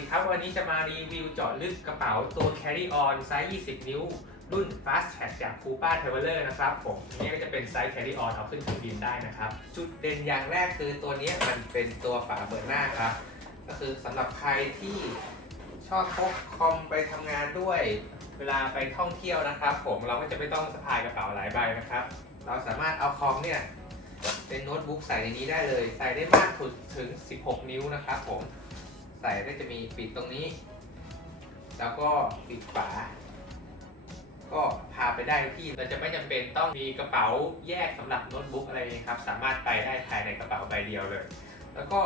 ดีครับ วันนี้จะมารีวิวเจาะลึกกระเป๋าตัว Carry On ไซส์ 20 นิ้ว รุ่น Fast Track จาก c o p a Traveler นะครับผมนี่ก็จะเป็นไซส์ Carry On เอาขึ้นเครื่องบินได้นะครับ จุดเด่นอย่างแรกคือตัวนี้มันเป็นตัวฝาเปิดหน้าครับ ก็คือสำหรับใครที่ชอบพกคอมไปทำงานด้วย เวลาไปท่องเที่ยวนะครับ ผมเราก็จะไม่ต้องสะพายกระเป๋าหลายใบนะครับ เราสามารถเอาคอมเนี่ยเป็นโน้ตบุ๊กใส่ในนี้ได้เลย ใส่ได้มากถึง 16 นิ้วนะครับผม ใส่ก็จะมีปิดตรงนี้ แล้วก็ปิดฝา ก็พาไปได้ทุกที่เราจะไม่จำเป็นต้องมีกระเป๋าแยกสำหรับโน้ตบุ๊กอะไรนี้ครับ สามารถไปได้ภายในกระเป๋าใบเดียวเลย แล้วก็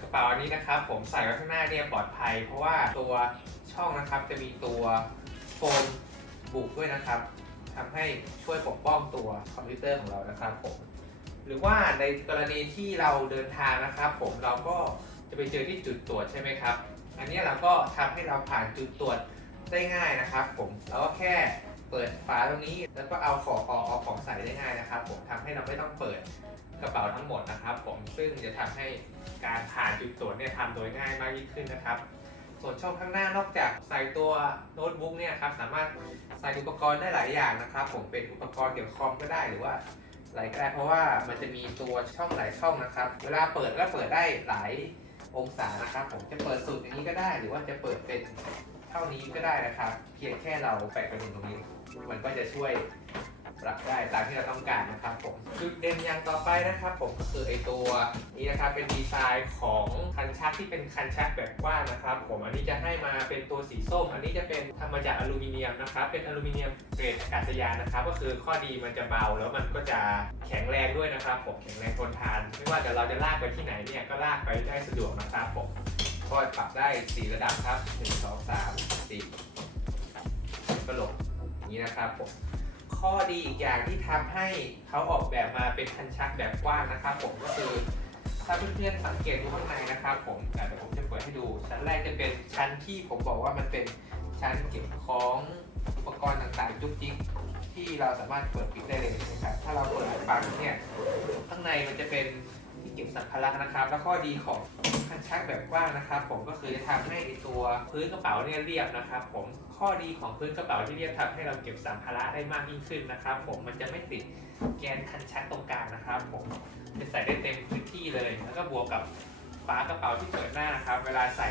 กระเป๋าอันนี้นะครับ ผมใส่ไว้ข้างหน้าเนี่ยปลอดภัย เพราะว่าตัวช่องนะครับจะมีตัวโฟมบุกด้วยนะครับทำให้ช่วยปกป้องตัวคอมพิวเตอร์ของเรานะครับผมหรือว่าในกรณีที่เราเดินทางนะครับ ผมเราก็ จะไปเจอที่จุดตรวจใช่ไหมครับ อันนี้เราก็ทำให้เราผ่านจุดตรวจได้ง่ายนะครับ ผมเราก็แค่เปิดฝาตรงนี้ แล้วก็เอาของออกเอาของใส่ได้ง่ายนะครับ ผมทำให้เราไม่ต้องเปิดกระเป๋าทั้งหมดนะครับ ผมซึ่งจะทำให้การผ่านจุดตรวจเนี่ยทำโดยง่ายมากยิ่งขึ้นนะครับ ส่วนช่องข้างหน้านอกจากใส่ตัวโน้ตบุ๊กเนี่ยครับสามารถใส่อุปกรณ์ได้หลายอย่างนะครับ ผมเป็นอุปกรณ์เกี่ยวกับคอมก็ได้หรือว่าอะไรก็ได้เพราะว่ามันจะมีตัวช่องหลายช่องนะครับ เวลาเปิดก็เปิดได้หลาย องศานะครับ ผมจะเปิดสูตรอย่างนี้ก็ได้ หรือว่าจะเปิดเป็นเท่านี้ก็ได้นะครับ เพียงแค่เราแปะกระดุมตรงนี้ มันก็จะช่วย ปรับได้ตามที่เราต้องการนะครับผมจุดเด่นอย่างต่อไปนะครับ ผมก็คือไอตัวนี้นะครับเป็นดีไซน์ของคันชักที่เป็นคันชักแบบกว้างนะครับ ผมอันนี้จะให้มาเป็นตัวสีส้ม อันนี้จะเป็นทำมาจากอลูมิเนียมนะครับ เป็นอลูมิเนียมเกรดอากาศยานนะครับ ก็คือข้อดีมันจะเบาแล้วมันก็จะแข็งแรงด้วยนะครับ ผมแข็งแรงทนทาน ไม่ว่าจะเราจะลากไปที่ไหนเนี่ยก็ลากไปได้สะดวกนะครับผมก็ปรับได้ 4 ระดับครับ 1 2 3 4ก็ลงอย่างนี้นะครับผม ข้อดีอีกอย่างที่ทำให้เขาออกแบบมาเป็นคันชักแบบกว้างนะครับ ผมก็คือถ้าเพื่อนๆสังเกตดูข้างในนะครับผมเดี๋ยวผมจะเปิดให้ดู ชั้นแรกจะเป็นชั้นที่ผมบอกว่ามันเป็นชั้นเก็บของอุปกรณ์ต่างๆจุกจิกที่เราสามารถเปิดปิดได้เลยนะครับ ถ้าเราเปิดปังเนี่ยข้างในมันจะเป็น เก็บสัมภาระนะครับ แล้วข้อดีของคันชักแบบกว้างนะครับ ผมก็คือจะทำให้ตัวพื้นกระเป๋าเนี่ยเรียบนะครับ ผมข้อดีของพื้นกระเป๋าที่เรียบทำให้เราเก็บสัมภาระได้มากยิ่งขึ้นนะครับ ผมมันจะไม่ติดแกนคันชักตรงกลางนะครับ ผมจะใส่ได้เต็มพื้นที่เลย แล้วก็บวกกับฝากระเป๋าที่เปิดหน้าครับ เวลาใส่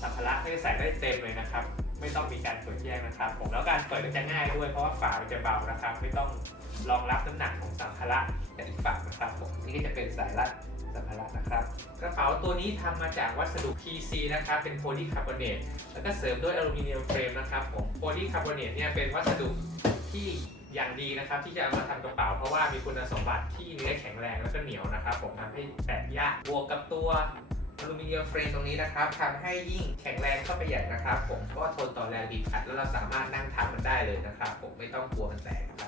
สัมภาระก็จะใส่ได้เต็มเลยนะครับ ไม่ต้องมีการเปิดแยกนะครับ ผมแล้วการเปิดก็จะง่ายด้วยเพราะว่าฝามันจะเบานะครับ ไม่ต้องรองรับน้ำหนักของสัมภาระแต่อีกฝั่งนะครับผมนี่ก็จะเป็นสายรัด สัมภาระนะครับ กระเป๋าตัวนี้ทำมาจากวัสดุ PC นะครับ เป็นโพลีคาร์บอเนต แล้วก็เสริมด้วยอลูมิเนียมเฟรมนะครับผม โพลีคาร์บอเนตเนี่ยเป็นวัสดุที่อย่างดีนะครับที่จะเอามาทำกระเป๋าเพราะว่ามีคุณสมบัติที่เนื้อแข็งแรงแล้วก็เหนียวนะครับผมทำให้แตกยาก บวกกับตัวอลูมิเนียมเฟรมตรงนี้นะครับทำให้ยิ่งแข็งแรงเข้าไปใหญ่นะครับ ผมก็ทนต่อแรงบีบอัดแล้วเราสามารถนั่งทำมันได้เลยนะครับ ผมไม่ต้องกลัวมันแตกนะครับ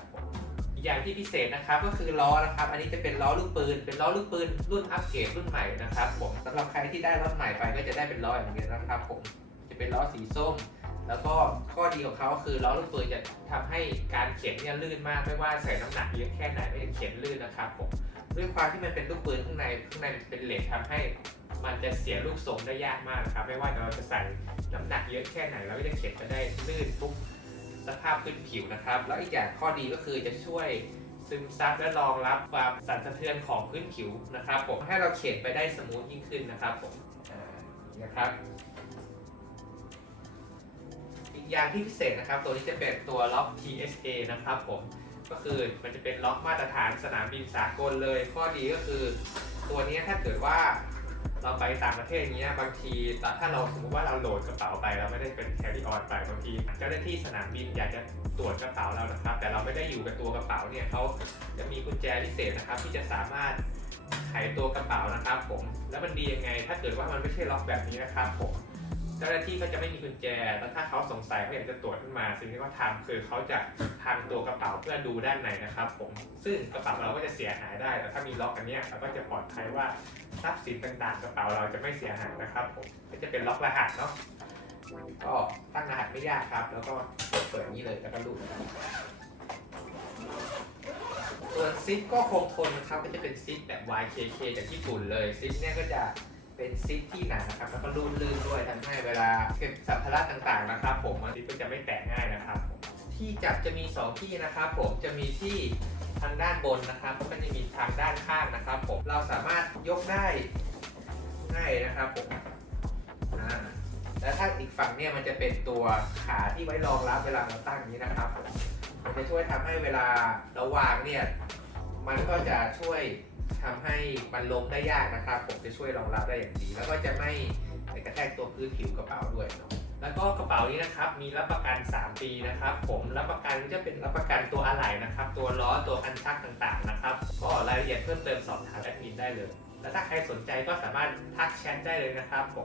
อย่างที่พิเศษนะครับก็คือล้อนะครับ อันนี้จะเป็นล้อลูกปืน เป็นล้อลูกปืนรุ่นอัปเกรดรุ่นใหม่นะครับผมสำหรับใครที่ได้รถใหม่ไปก็จะได้เป็นล้ออย่างนี้นะครับ ผมจะเป็นล้อสีส้ม แล้วก็ข้อดีของเขาคือล้อลูกปืนจะทำให้การเขียนเนี่ยลื่นมากไม่ว่าใส่น้ำหนักเยอะแค่ไหนไม่เขียนลื่นนะครับผมด้วยความที่มันเป็นลูกปืนข้างในข้างในเป็นเหล็กทำให้มันจะเสียลูกทรงได้ยากมากนะครับ ไม่ว่าเราจะใส่น้ำหนักเยอะแค่ไหนเราก็จะเขียนจะได้ลื่นทุก สภาพพื้นผิวนะครับ แล้วอีกอย่างข้อดีก็คือจะช่วยซึมซับและรองรับความสั่นสะเทือนของพื้นผิวนะครับ ผมให้เราเขียนไปได้สมูทยิ่งขึ้นนะครับผมนะครับ อีกอย่างที่พิเศษนะครับ ตัวนี้จะเป็นตัวล็อก TSA นะครับผมก็คือมันจะเป็นล็อกมาตรฐานสนามบินสากลเลย ข้อดีก็คือ ตัวนี้ถ้าเกิดว่า เราไปต่างประเทศอย่างเงี้ยบางทีถ้าเราสมมติว่าเราโหลดกระเป๋าไปเราไม่ได้เป็นแคริออนไปบางทีเจ้าหน้าที่สนามบินอยากจะตรวจกระเป๋าเรานะครับ แต่เราไม่ได้อยู่กับตัวกระเป๋าเนี่ยเขาจะมีกุญแจพิเศษนะครับ ที่จะสามารถไขตัวกระเป๋านะครับผมแล้วมันดียังไง ถ้าเกิดว่ามันไม่ใช่ล็อกแบบนี้นะครับผม จ้าหน้าที่ก็จะไม่มีกุญแจ แล้วถ้าเขาสงสัยเขาอยากจะตรวจขึ้นมา สิ่งที่เขาทำคือเขาจะพังตัวกระเป๋าเพื่อดูด้านในนะครับ ผม ซึ่งกระเป๋าเราก็จะเสียหายได้ แต่ถ้ามีล็อกอันเนี้ยเราก็จะปลอดภัยว่าทรัพย์สินต่างๆ กระเป๋าเราจะไม่เสียหายนะครับ ผม ก็จะเป็นล็อกรหัสเนาะ ก็ตั้งรหัสไม่ยากครับ แล้วก็เปิดนี้เลยแล้วก็รูดนะครับส่วนซิปก็คงทนนะครับ ก็จะเป็นซิปแบบ YKK จากญี่ปุ่นเลย ซิปเนี่ยก็จะ เป็นซิปที่หนานะครับแล้วก็รูดลื่นด้วยทำให้เวลาเก็บสัมภาระต่างๆนะครับ ผมมันซิปก็จะไม่แตกง่ายนะครับผมที่จับจะมี 2 ที่นะครับ ผมจะมีที่ทางด้านบนนะครับแล้วก็จะมีทางด้านข้างนะครับ ผมเราสามารถยกได้ง่ายนะครับผมอ่าแล้วถ้าอีกฝั่งเนี่ยมันจะเป็นตัวขาที่ไว้รองรับเวลาเราตั้งนี้นะครับมมันจะช่วยทำให้เวลาเราวางเนี่ยมันก็จะช่วย ทำให้มันล้มได้ยากนะครับ ผมจะช่วยรองรับได้อย่างดี แล้วก็จะไม่ไปกระแทกตัวพื้นผิวกระเป๋าด้วยเนาะแล้วก็กระเป๋านี้นะครับมีรับประกัน 3 ปีนะครับผมรับประกันก็จะเป็นรับประกันตัวอะไหล่นะครับ ตัวล้อตัวคันชักต่างๆนะครับก็รายละเอียดเพิ่มเติมสอบถามแอดมินได้เลย แล้วถ้าใครสนใจก็สามารถทักแชทได้เลยนะครับผม